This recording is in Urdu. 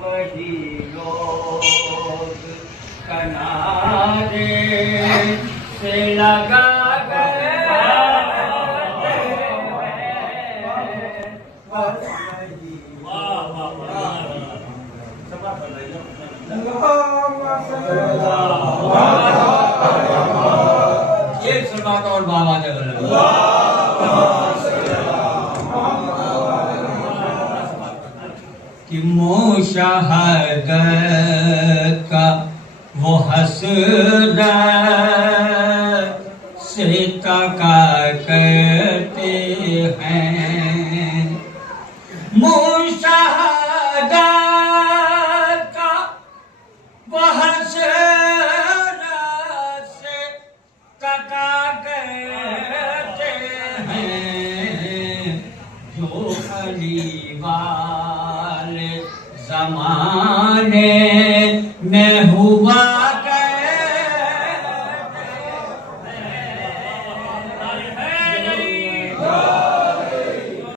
وہی لوگ کنارے سے لگا گئے ایک سلوات اور بابا جگہ کہ مشاہدت کا وہ حسرت ستکا کرتے ہیں مشاہدت کا وہ حسرت ستکا کرتے ہیں جو خلیوال زمانے میں ہوا